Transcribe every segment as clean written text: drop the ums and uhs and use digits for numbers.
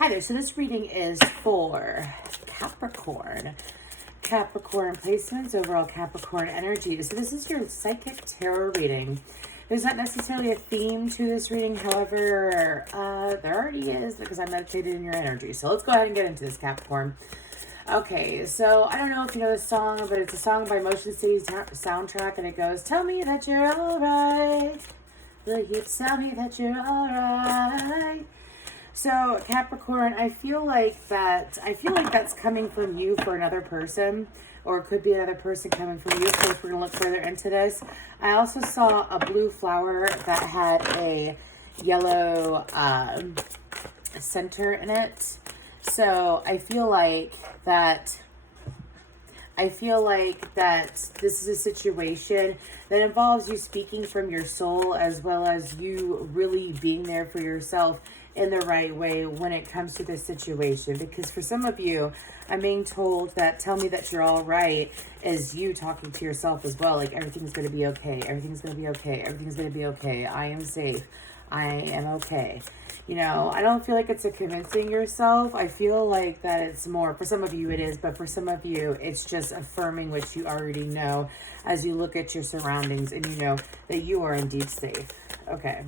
Hi there, so this reading is for Capricorn. Capricorn placements, overall Capricorn energy. So this is your psychic tarot reading. There's not necessarily a theme to this reading. However, there already is because I meditated in your energy. So let's go ahead and get into this, Capricorn. Okay, so I don't know if you know this song, but it's a song by Motion City Soundtrack, and it goes, "Tell me that you're alright. Will you tell me that you're alright?" So Capricorn, I feel like that's coming from you for another person, or it could be another person coming from you. Of course, we're gonna look further into this. I also saw a blue flower that had a yellow center in it. So I feel like that this is a situation that involves you speaking from your soul, as well as you really being there for yourself in the right way when it comes to this situation. Because for some of you, I'm being told that "tell me that you're all right" is you talking to yourself as well. Like, everything's going to be okay. Everything's going to be okay. Everything's going to be okay. I am safe. I am okay. You know, I don't feel like it's a convincing yourself. I feel like that it's more, for some of you it is, but for some of you, it's just affirming what you already know as you look at your surroundings and you know that you are indeed safe. Okay.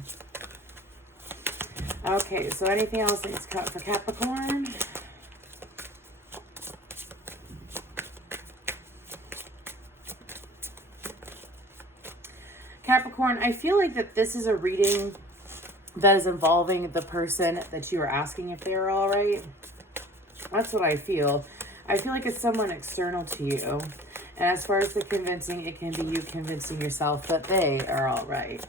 Okay, so anything else needs cut for Capricorn? Capricorn, I feel like that this is a reading that is involving the person that you are asking if they're all right. That's what I feel. I feel like it's someone external to you. And as far as the convincing, it can be you convincing yourself that they are all right.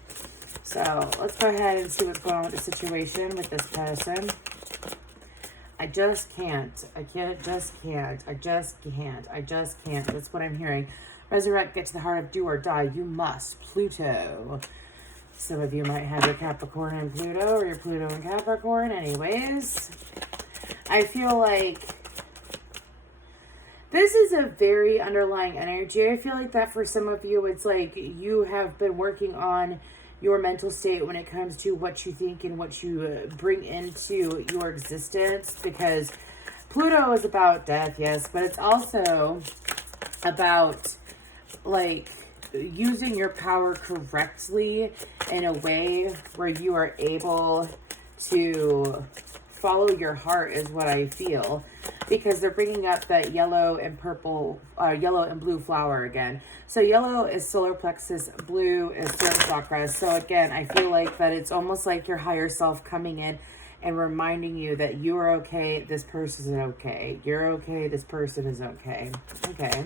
So let's go ahead and see what's going on with the situation with this person. I just can't. I just can't. That's what I'm hearing. Resurrect, get to the heart of do or die. You must. Pluto. Some of you might have your Capricorn and Pluto, or your Pluto and Capricorn. Anyways, I feel like this is a very underlying energy. I feel like that for some of you, it's like you have been working on your mental state when it comes to what you think and what you bring into your existence. Because Pluto is about death, yes, but it's also about, like, using your power correctly in a way where you are able to follow your heart, is what I feel. Because they're bringing up that yellow and purple, yellow and blue flower again. So yellow is solar plexus, blue is throat chakra. So again, I feel like that it's almost like your higher self coming in and reminding you that you are okay, this person is okay. You're okay, this person is okay. Okay.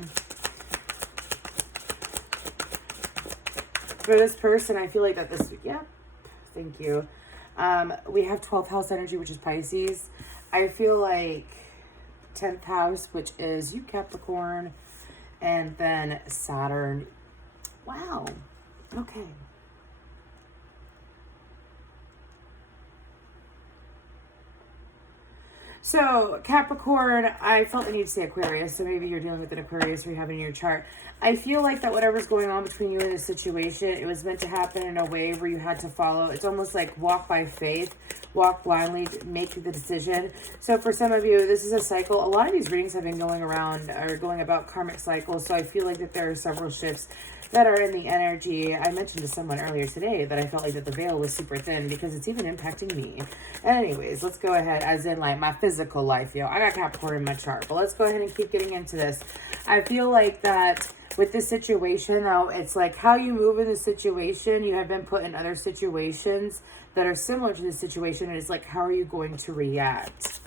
For this person, I feel like that this, yeah, thank you. We have 12th house energy, which is Pisces. I feel like 10th house, which is you, Capricorn, and then Saturn. Wow. Okay. So, Capricorn, I felt the need to say Aquarius, so maybe you're dealing with an Aquarius or you have it in your chart. I feel like that whatever's going on between you and this situation, it was meant to happen in a way where you had to follow. It's almost like walk by faith, walk blindly, make the decision. So for some of you, this is a cycle. A lot of these readings have been going around, or going about karmic cycles, so I feel like that there are several shifts that are in the energy. I mentioned to someone earlier today that I felt like that the veil was super thin because it's even impacting me. Anyways, let's go ahead, as in like my physical life, yo. I got Capricorn in my chart, but let's go ahead and keep getting into this. I feel like that with this situation, though, it's like how you move in the situation. You have been put in other situations that are similar to this situation, and it's like, how are you going to react?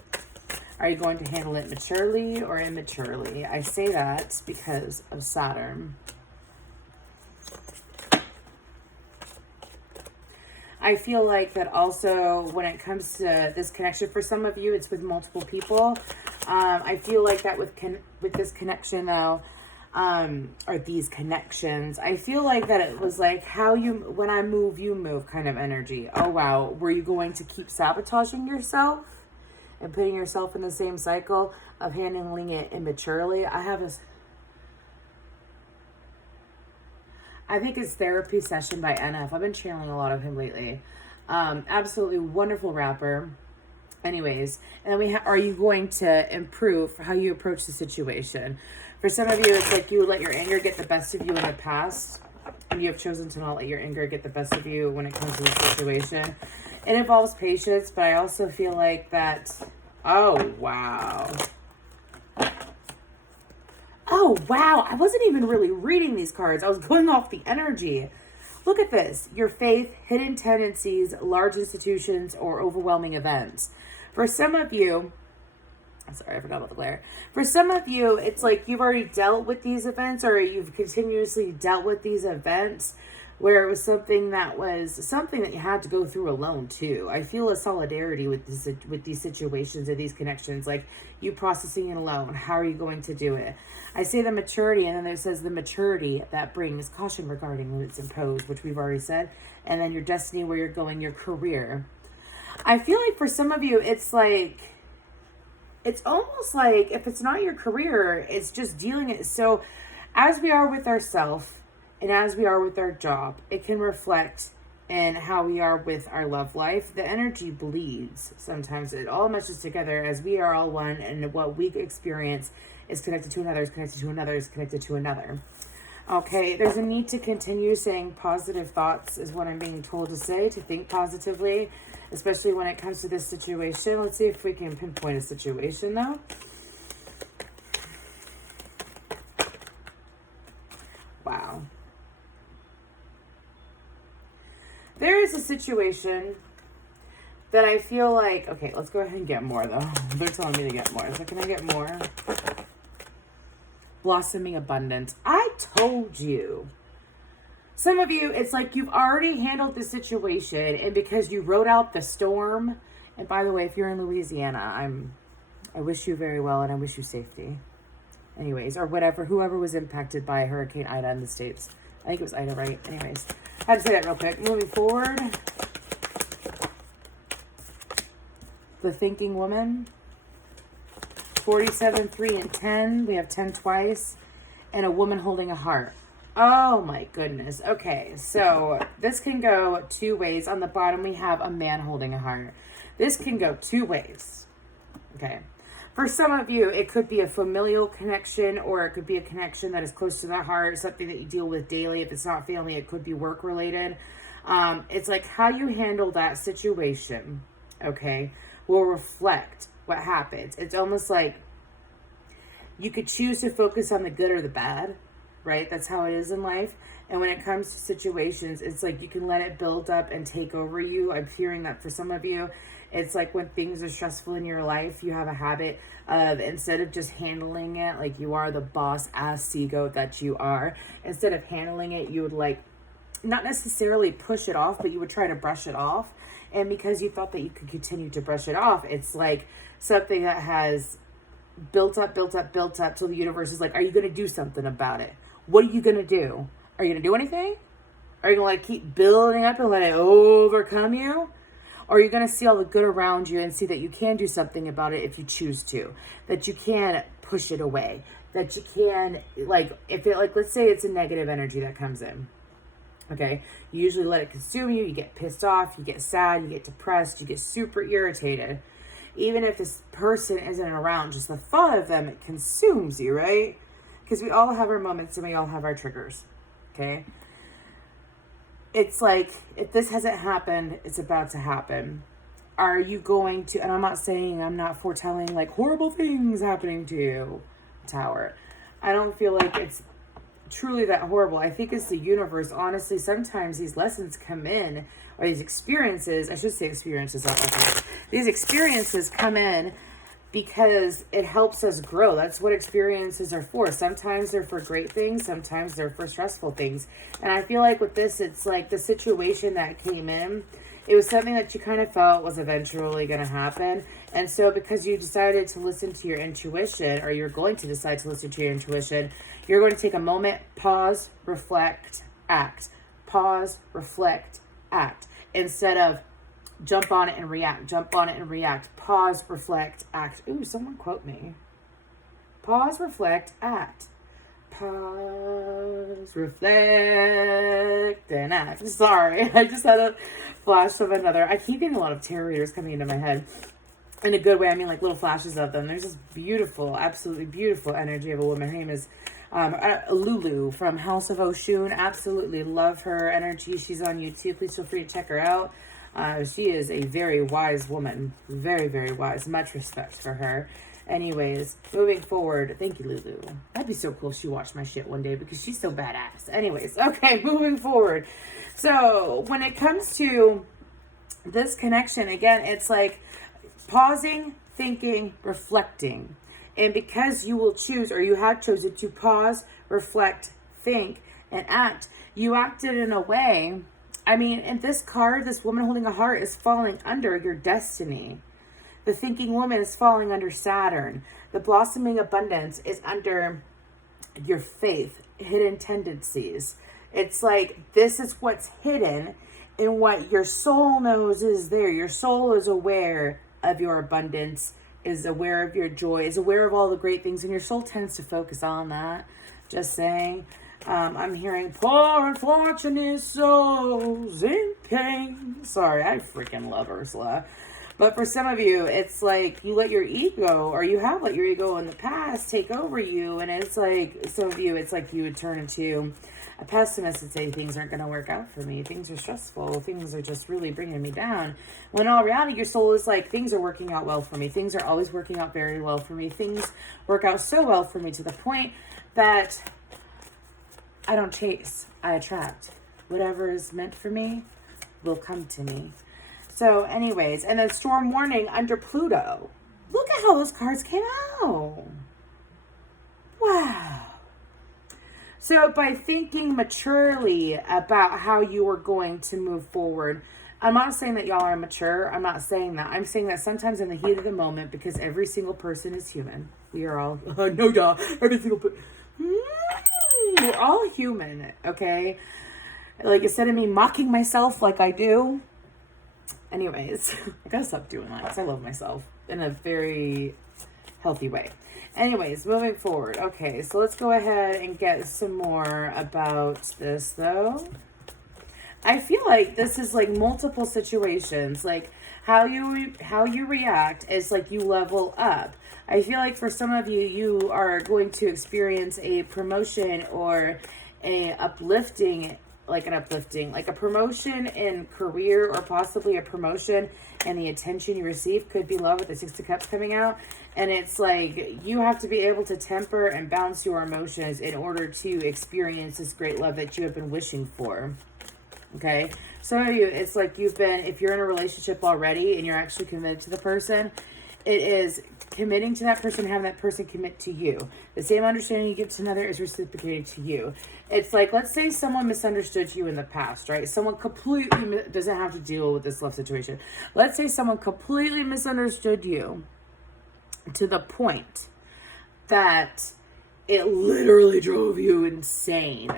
Are you going to handle it maturely or immaturely? I say that because of Saturn. I feel like that also when it comes to this connection, for some of you, it's with multiple people. I feel like that with this connection, though, or these connections, I feel like that it was like how you, when I move, you move kind of energy. Oh, wow. Were you going to keep sabotaging yourself and putting yourself in the same cycle of handling it immaturely? I think it's Therapy Session by NF. I've been channeling a lot of him lately. Absolutely wonderful rapper. Anyways, and then are you going to improve how you approach the situation? For some of you, it's like you would let your anger get the best of you in the past, and you have chosen to not let your anger get the best of you when it comes to the situation. It involves patience, but I also feel like that, oh, wow. Oh, wow. I wasn't even really reading these cards. I was going off the energy. Look at this. Your faith, hidden tendencies, large institutions, or overwhelming events. For some of you, I'm sorry, I forgot about the glare. For some of you, it's like you've already dealt with these events, or you've continuously dealt with these events where it was something that you had to go through alone too. I feel a solidarity with these situations or these connections, like you processing it alone. How are you going to do it? I say the maturity, and then there says the maturity that brings caution regarding limits imposed, which we've already said, and then your destiny, where you're going, your career. I feel like for some of you, it's almost like if it's not your career, it's just dealing it. So as we are with ourselves and as we are with our job, it can reflect in how we are with our love life. The energy bleeds. Sometimes it all meshes together as we are all one, and what we experience is connected to another, is connected to another, is connected to another. Okay, there's a need to continue saying positive thoughts is what I'm being told to say, to think positively, especially when it comes to this situation. Let's see if we can pinpoint a situation though. Wow. There is a situation that I feel like, okay, let's go ahead and get more though. They're telling me to get more. So can I get more? Blossoming abundance. I told you. Some of you, it's like you've already handled the situation, and because you rode out the storm, and by the way, if you're in Louisiana, I wish you very well, and I wish you safety. Anyways, or whatever, whoever was impacted by Hurricane Ida in the States. I think it was Ida, right? Anyways, I had to say that real quick. Moving forward. The Thinking Woman. 47, 3, and 10. We have 10 twice. And a woman holding a heart. Oh my goodness. Okay, so this can go two ways. On the bottom, we have a man holding a heart. This can go two ways. Okay. For some of you, it could be a familial connection, or it could be a connection that is close to the heart, something that you deal with daily. If it's not family, it could be work related. It's like how you handle that situation, okay, will reflect what happens. It's almost like you could choose to focus on the good or the bad, right? That's how it is in life. And when it comes to situations, it's like you can let it build up and take over you. I'm hearing that for some of you. It's like when things are stressful in your life, you have a habit of, instead of just handling it like you are the boss ass seagoat that you are, instead of handling it, you would like not necessarily push it off, but you would try to brush it off. And because you thought that you could continue to brush it off, it's like something that has built up till the universe is like, are you going to do something about it? What are you going to do? Are you going to do anything? Are you going to let it keep building up and let it overcome you? Or are you going to see all the good around you and see that you can do something about it if you choose to? That you can push it away. That you can, like, if it, like, let's say it's a negative energy that comes in. Okay? You usually let it consume you. You get pissed off. You get sad. You get depressed. You get super irritated. Even if this person isn't around, just the thought of them, it consumes you, right? Because we all have our moments and we all have our triggers. Okay? It's like, if this hasn't happened, it's about to happen. Are you going to, and I'm not foretelling like horrible things happening to you, Tower. I don't feel like it's truly that horrible. I think it's the universe. Honestly, sometimes these lessons come in, or these experiences, I should say experiences, not lessons. These experiences come in because it helps us grow. That's what experiences are for. Sometimes they're for great things. Sometimes they're for stressful things. And I feel like with this, it's like the situation that came in, it was something that you kind of felt was eventually going to happen. And so because you decided to listen to your intuition, or you're going to decide to listen to your intuition, you're going to take a moment, pause, reflect, act. Pause, reflect, act. Instead of jump on it and react. Jump on it and react. Pause, reflect, act. Ooh, someone quote me. Pause, reflect, act. Pause, reflect, and act. Sorry, I just had a flash of another. I keep getting a lot of tarot readers coming into my head. in a good way. I mean, like little flashes of them. There's this beautiful, absolutely beautiful energy of a woman. Her name is Lulu from House of Oshun. Absolutely love her energy. She's on YouTube. Please feel free to check her out. She is a very wise woman. Very, very wise. Much respect for her. Anyways, moving forward. Thank you, Lulu. That'd be so cool if she watched my shit one day because she's so badass. Anyways, okay, moving forward. So when it comes to this connection, again, it's like pausing, thinking, reflecting. And because you will choose, or you have chosen to pause, reflect, think, and act, you acted in a way. I mean, in this card, this woman holding a heart is falling under your destiny. The thinking woman is falling under Saturn. The blossoming abundance is under your faith, hidden tendencies. It's like this is what's hidden in what your soul knows is there. Your soul is aware of your abundance, is aware of your joy, is aware of all the great things, and your soul tends to focus on that. Just saying. I'm hearing poor unfortunate souls in pain. Sorry, I freaking love Ursula. But for some of you, it's like you let your ego, or you have let your ego in the past take over you. And it's like, some of you, it's like you would turn into a pessimist and say, things aren't going to work out for me. Things are stressful. Things are just really bringing me down. When in all reality, your soul is like, things are working out well for me. Things are always working out very well for me. Things work out so well for me to the point that I don't chase, I attract. Whatever is meant for me will come to me. So anyways, and then storm warning under Pluto. Look at how those cards came out. Wow. So by thinking maturely about how you are going to move forward, I'm not saying that y'all are immature. I'm not saying that. I'm saying that sometimes in the heat of the moment, because every single person is human. We are all, no duh, every single person. We're all human, okay? Like, instead of me mocking myself like I do. Anyways, I gotta stop doing that because I love myself in a very healthy way. Anyways, moving forward. Okay, so let's go ahead and get some more about this, though. I feel like this is like multiple situations. Like, how you react is like you level up. I feel like for some of you, you are going to experience a promotion or a uplifting, like a promotion in career, or possibly a promotion, and the attention you receive could be love with the Six of Cups coming out. And it's like you have to be able to temper and balance your emotions in order to experience this great love that you have been wishing for. Okay, some of you, it's like you've been, if you're in a relationship already and you're actually committed to the person, it is committing to that person, having that person commit to you. The same understanding you give to another is reciprocated to you. It's like, let's say someone misunderstood you in the past, right? Someone completely doesn't have to deal with this love situation. Let's say someone completely misunderstood you to the point that it literally drove you insane.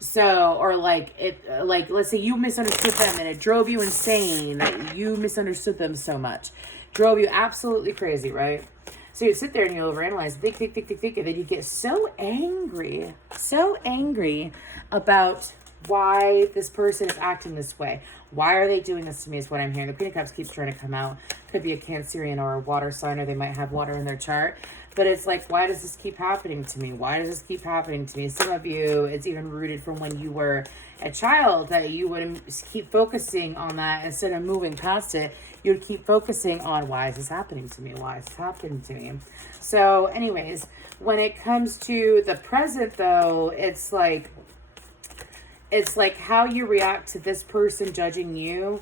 So, or like let's say you misunderstood them and it drove you insane. You misunderstood them so much. Drove you absolutely crazy, right? So you sit there and you overanalyze, think, and then you get so angry about why this person is acting this way. Why are they doing this to me is what I'm hearing. The Queen of Cups keeps trying to come out. Could be a Cancerian or a water sign, or they might have water in their chart. But it's like, why does this keep happening to me? Why does this keep happening to me? Some of you, it's even rooted from when you were a child, that you would keep focusing on that instead of moving past it. You would keep focusing on, why is this happening to me? Why is this happening to me? So anyways, when it comes to the present, though, it's like how you react to this person judging you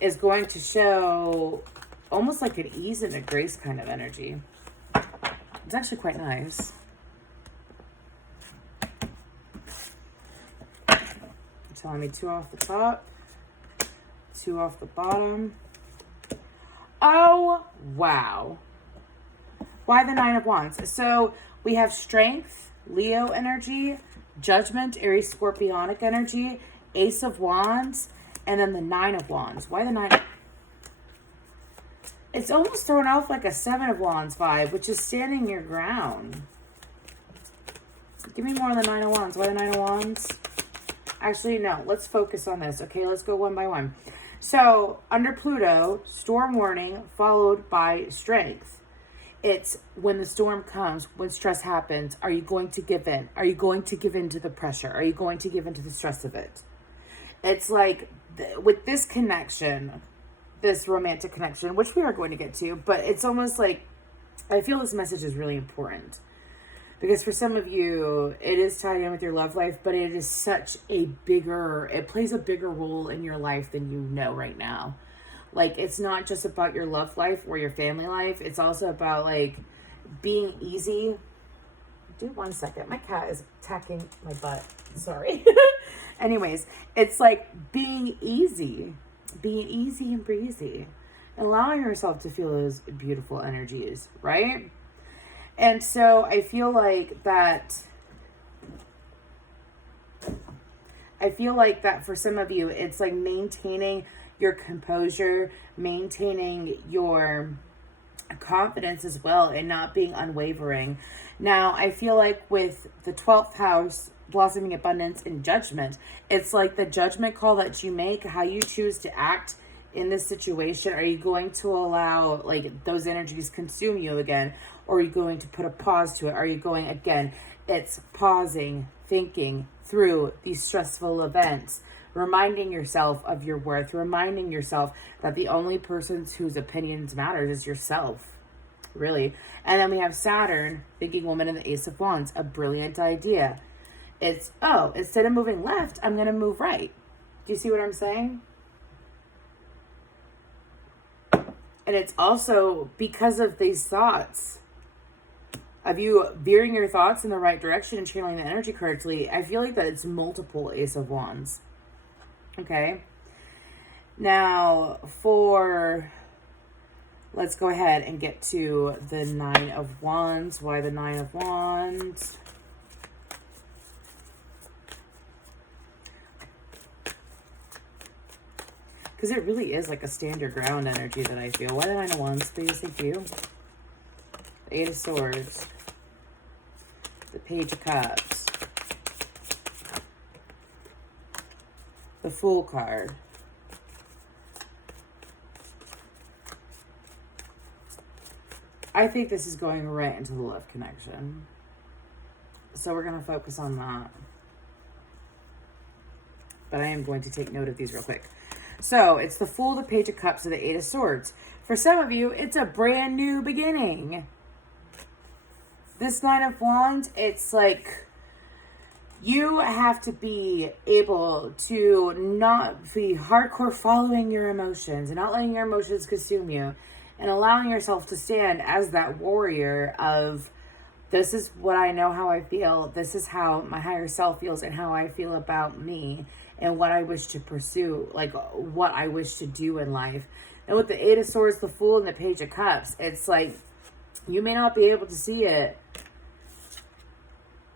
is going to show almost like an ease and a grace kind of energy. It's actually quite nice. It's telling me 2 off the top, 2 off the bottom. Oh, wow. Why the 9 of Wands? So we have strength, Leo energy, judgment, Aries, Scorpionic energy, Ace of Wands, and then the 9 of Wands. Why the 9? It's almost thrown off like a 7 of Wands vibe, which is standing your ground. Give me more on the 9 of Wands. Why the 9 of Wands? Actually, no. Let's focus on this, okay? Let's go one by one. So under Pluto, storm warning followed by strength. It's when the storm comes, when stress happens, are you going to give in? Are you going to give in to the pressure? Are you going to give in to the stress of it? It's like with this connection, this romantic connection, which we are going to get to, but it's almost like I feel this message is really important because for some of you, it is tied in with your love life, but it is such a it plays a bigger role in your life than you know right now. Like, it's not just about your love life or your family life. It's also about, like, being easy. Dude, 1 second. My cat is attacking my butt. Sorry. Anyways, it's like being easy. Being easy and breezy. And allowing yourself to feel those beautiful energies, right? And so I feel like that... for some of you, it's like maintaining your composure, maintaining your confidence as well, and not being unwavering. Now, I feel like with the 12th house, blossoming abundance and judgment, it's like the judgment call that you make, how you choose to act in this situation. Are you going to allow like those energies consume you again? Or are you going to put a pause to it? Are you going, again, it's pausing, thinking through these stressful events, reminding yourself of your worth, reminding yourself that the only person whose opinions matters is yourself, really. And then we have Saturn, thinking woman, and the Ace of Wands, a brilliant idea. It's, oh, instead of moving left, I'm going to move right. Do you see what I'm saying? And it's also because of these thoughts of you veering your thoughts in the right direction and channeling the energy correctly. I feel like that it's multiple Ace of Wands. Okay. Now let's go ahead and get to the 9 of Wands. Why the 9 of Wands? Because it really is like a stand your ground energy that I feel. Why the 9 of Wands, please? Thank you. The 8 of Swords. The Page of Cups. The Fool card. I think this is going right into the love connection. So we're going to focus on that. But I am going to take note of these real quick. So it's the Fool, the Page of Cups, and the 8 of Swords. For some of you, it's a brand new beginning. This 9 of Wands, it's like you have to be able to not be hardcore following your emotions and not letting your emotions consume you, and allowing yourself to stand as that warrior of, this is what I know, how I feel. This is how my higher self feels and how I feel about me and what I wish to pursue, like what I wish to do in life. And with the 8 of Swords, the Fool, and the Page of Cups, it's like you may not be able to see it.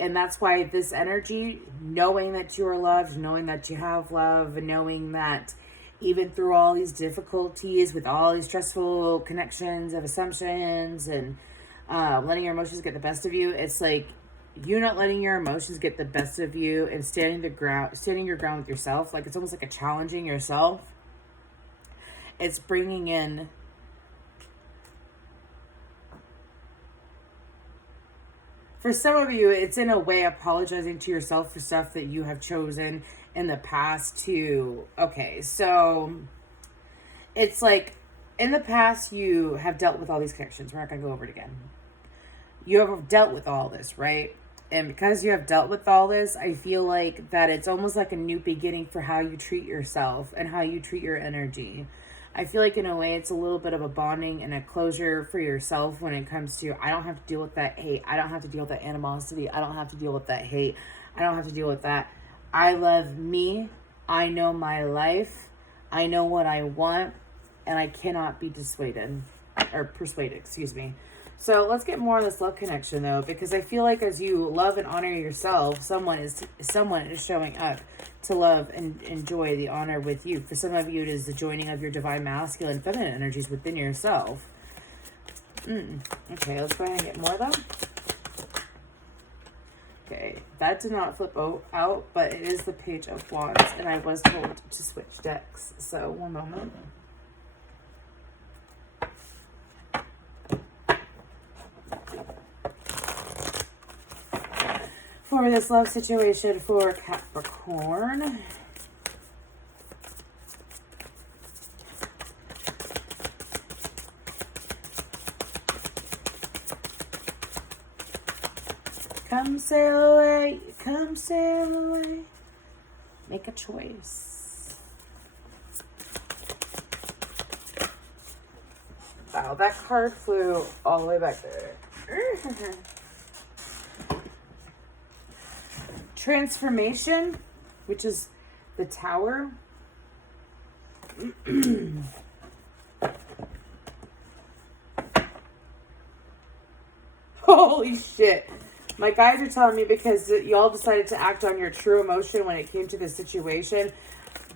And that's why this energy, knowing that you are loved, knowing that you have love, and knowing that even through all these difficulties, with all these stressful connections of assumptions and letting your emotions get the best of you, it's like you not letting your emotions get the best of you and standing your ground with yourself. Like, it's almost like a challenging yourself. It's bringing in for some of you, it's in a way apologizing to yourself for stuff that you have chosen in the past to, okay, so it's like in the past you have dealt with all these connections. We're not going to go over it again. You have dealt with all this, right? And because you have dealt with all this, I feel like that it's almost like a new beginning for how you treat yourself and how you treat your energy. I feel like in a way it's a little bit of a bonding and a closure for yourself when it comes to, I don't have to deal with that hate. I don't have to deal with that animosity. I don't have to deal with that hate. I don't have to deal with that. I love me. I know my life. I know what I want. And I cannot be persuaded. So let's get more on this love connection though, because I feel like as you love and honor yourself, someone is showing up to love and enjoy the honor with you. For some of you, it is the joining of your divine masculine, feminine energies within yourself. Okay, let's go ahead and get more though. Okay, that did not flip out, but it is the Page of Wands, and I was told to switch decks. So, one moment. For this love situation for Capricorn. Come sail away, come sail away. Make a choice. Wow, that card flew all the way back there. Transformation, which is the Tower. Holy shit. My guys are telling me because y'all decided to act on your true emotion when it came to this situation.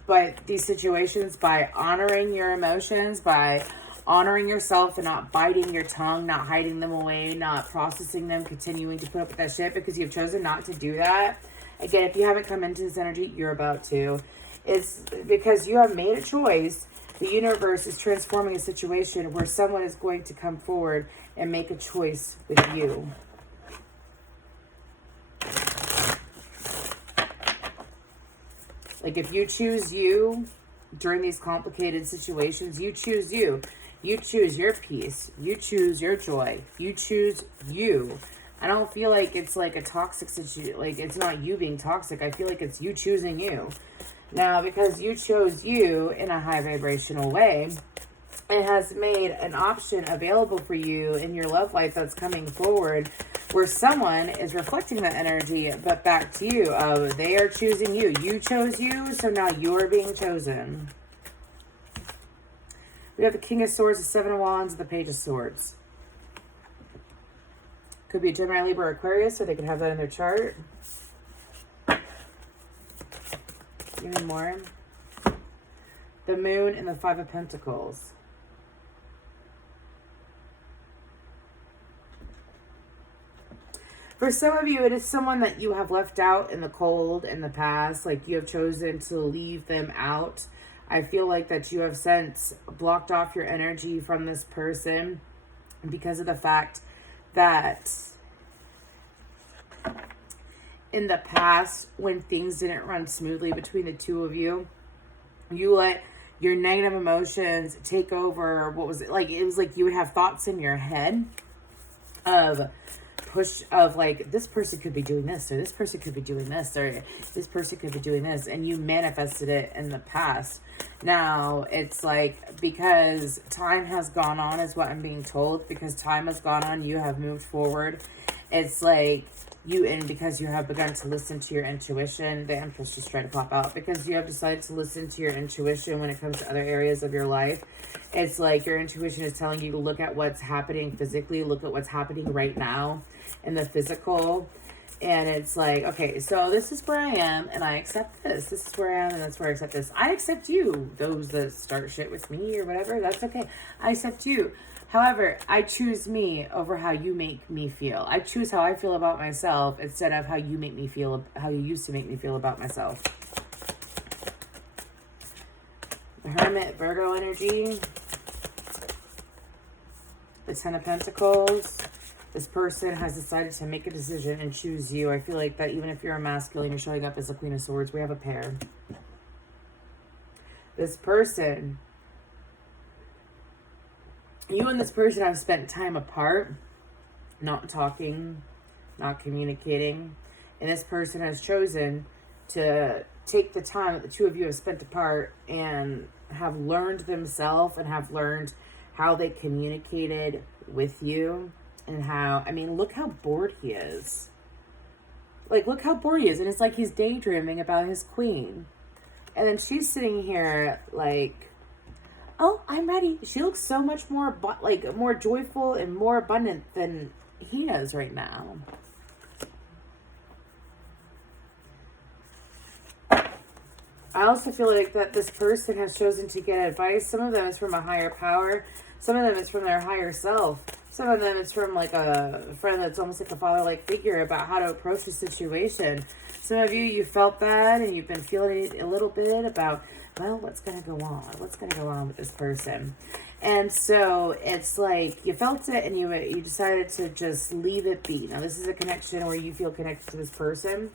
But these situations, by honoring your emotions, by honoring yourself and not biting your tongue, not hiding them away, not processing them, continuing to put up with that shit because you've chosen not to do that. Again, if you haven't come into this energy, you're about to. It's because you have made a choice. The universe is transforming a situation where someone is going to come forward and make a choice with you. Like if you choose you during these complicated situations, you choose you. You choose your peace. You choose your joy. You choose you. I don't feel like it's like a toxic situation. Like it's not you being toxic. I feel like it's you choosing you. Now, because you chose you in a high vibrational way, it has made an option available for you in your love life that's coming forward where someone is reflecting that energy, but back to you. They are choosing you. You chose you, so now you're being chosen. We have the King of Swords, the Seven of Wands, and the Page of Swords. Could be a Gemini, Libra, or Aquarius, so they could have that in their chart. Give me more. The Moon and the Five of Pentacles. For some of you, it is someone that you have left out in the cold in the past. Like you have chosen to leave them out. I feel like that you have since blocked off your energy from this person because of the fact that in the past, when things didn't run smoothly between the two of you, you let your negative emotions take over. What was it like? It was like you would have thoughts in your head of like this person could be doing this, or this person could be doing this, or this person could be doing this, and you manifested it in the past. Now it's like because time has gone on is what I'm being told. Because time has gone on, you have moved forward. It's like because you have begun to listen to your intuition. The Empress just tried to pop out. Because you have decided to listen to your intuition when it comes to other areas of your life. It's like your intuition is telling you to look at what's happening physically, look at what's happening right now in the physical. And it's like, okay, so this is where I am and I accept this. This is where I am and that's where I accept this. I accept you. Those that start shit with me or whatever, that's okay. I accept you. However, I choose me over how you make me feel. I choose how I feel about myself instead of how you make me feel, how you used to make me feel about myself. The Hermit, Virgo energy. The Ten of Pentacles. This person has decided to make a decision and choose you. I feel like that even if you're a masculine, you're showing up as a Queen of Swords. We have a pair. This person, you and this person have spent time apart, not talking, not communicating. And this person has chosen to take the time that the two of you have spent apart and have learned themselves and have learned how they communicated with you. And how, I mean, look how bored he is. Like, look how bored he is. And it's like he's daydreaming about his queen. And then she's sitting here like, oh, I'm ready. She looks so much more, more joyful and more abundant than he does right now. I also feel like that this person has chosen to get advice. Some of them is from a higher power. Some of them is from their higher self. Some of them it's from like a friend that's almost like a father-like figure about how to approach the situation. Some of you, you felt that and you've been feeling it a little bit about, well, what's going to go on? What's going to go on with this person? And so it's like you felt it and you decided to just leave it be. Now, this is a connection where you feel connected to this person,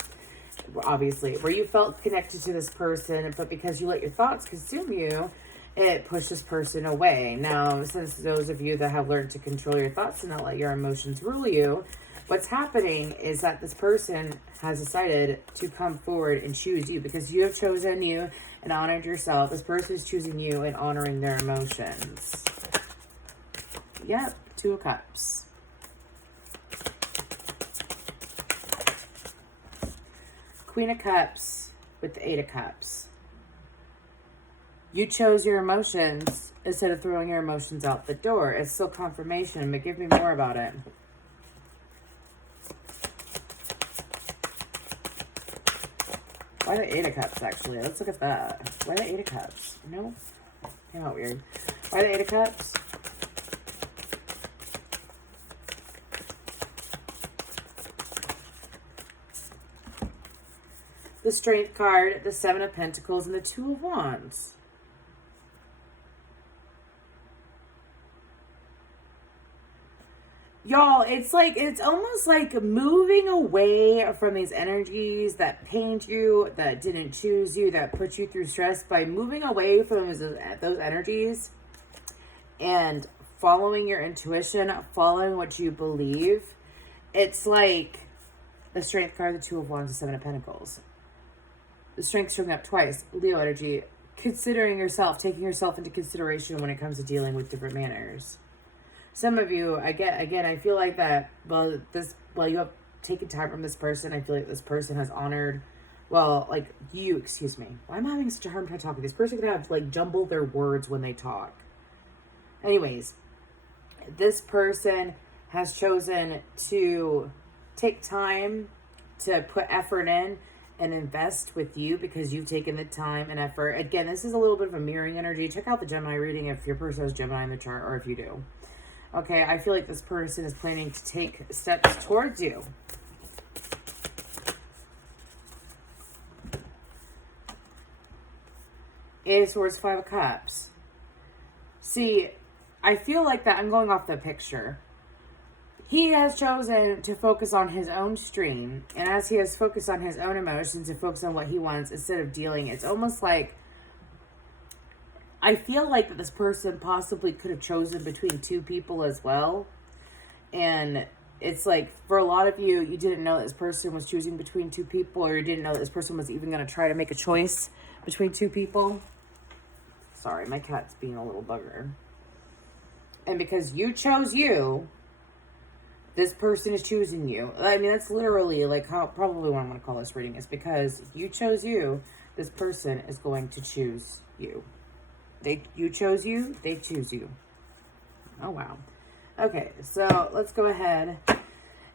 obviously, where you felt connected to this person, but because you let your thoughts consume you, it pushed this person away. Now, since those of you that have learned to control your thoughts and not let your emotions rule you, what's happening is that this person has decided to come forward and choose you because you have chosen you and honored yourself. This person is choosing you and honoring their emotions. Yep, Two of Cups. Queen of Cups with the Eight of Cups. You chose your emotions instead of throwing your emotions out the door. It's still confirmation, but give me more about it. Why the Eight of Cups, actually? Let's look at that. Why the Eight of Cups? Nope. Came out weird. Why the Eight of Cups? The Strength card, the Seven of Pentacles, and the Two of Wands. Y'all, it's like, it's almost like moving away from these energies that pained you, that didn't choose you, that put you through stress. By moving away from those energies and following your intuition, following what you believe, it's like the Strength card, the Two of Wands, the Seven of Pentacles. The Strength showing up twice. Leo energy, considering yourself, taking yourself into consideration when it comes to dealing with different manners. Some of you, I feel like that, you have taken time from this person. I feel like this person has honored, why am I having such a hard time talking? This person could have, jumble their words when they talk. Anyways, this person has chosen to take time to put effort in and invest with you because you've taken the time and effort. Again, this is a little bit of a mirroring energy. Check out the Gemini reading if your person has Gemini in the chart or if you do. Okay, I feel like this person is planning to take steps towards you. Eight of Swords, Five of Cups. See, I feel like that I'm going off the picture. He has chosen to focus on his own stream, and as he has focused on his own emotions and focus on what he wants instead of dealing, it's almost like I feel like that this person possibly could have chosen between two people as well. And it's like, for a lot of you, you didn't know this person was choosing between two people, or you didn't know that this person was even going to try to make a choice between two people. Sorry, my cat's being a little bugger. And because you chose you, this person is choosing you. I mean, that's literally probably what I'm going to call this reading is because you chose you, this person is going to choose you. You chose you, they choose you. Oh, wow. Okay, so let's go ahead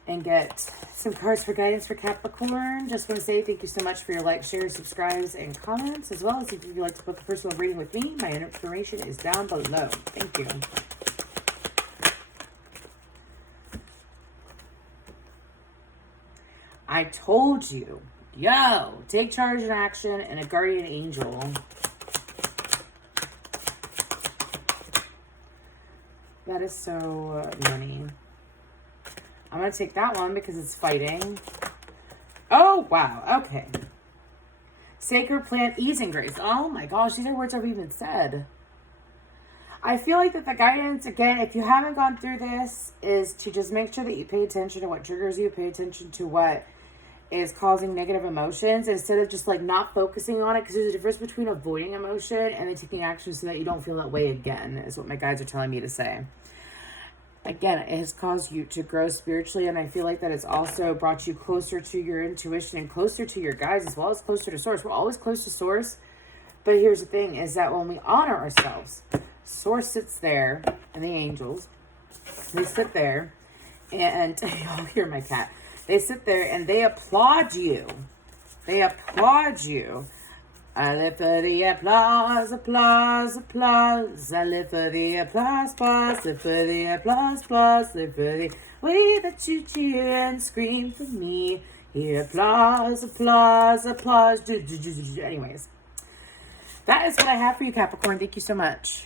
and get some cards for guidance for Capricorn. Just want to say thank you so much for your likes, shares, subscribes, and comments, as well as if you'd like to book a personal reading with me, my information is down below. Thank you. I told you. Yo, take charge and action and a guardian angel. That is so money. I'm going to take that one because it's fighting. Oh, wow. Okay. Sacred plant, ease and grace. Oh my gosh, these are words I've even said. I feel like that the guidance, again, if you haven't gone through this, is to just make sure that you pay attention to what triggers you, pay attention to what is causing negative emotions instead of just not focusing on it, because there's a difference between avoiding emotion and then taking action so that you don't feel that way again, is what my guides are telling me to say. Again, it has caused you to grow spiritually, and I feel like that it's also brought you closer to your intuition and closer to your guides, as well as closer to source. We're always close to source, but here's the thing, is that when we honor ourselves, source sits there, and the angels, they sit there, and you'll hear my cat. They sit there and they applaud you. They applaud you I live for the applause, applause, applause. I live for the applause, applause, live for the applause, applause, live for the way that you cheer and scream for me. Hear applause, applause, applause. Anyways, that is what I have for you, Capricorn. Thank you so much.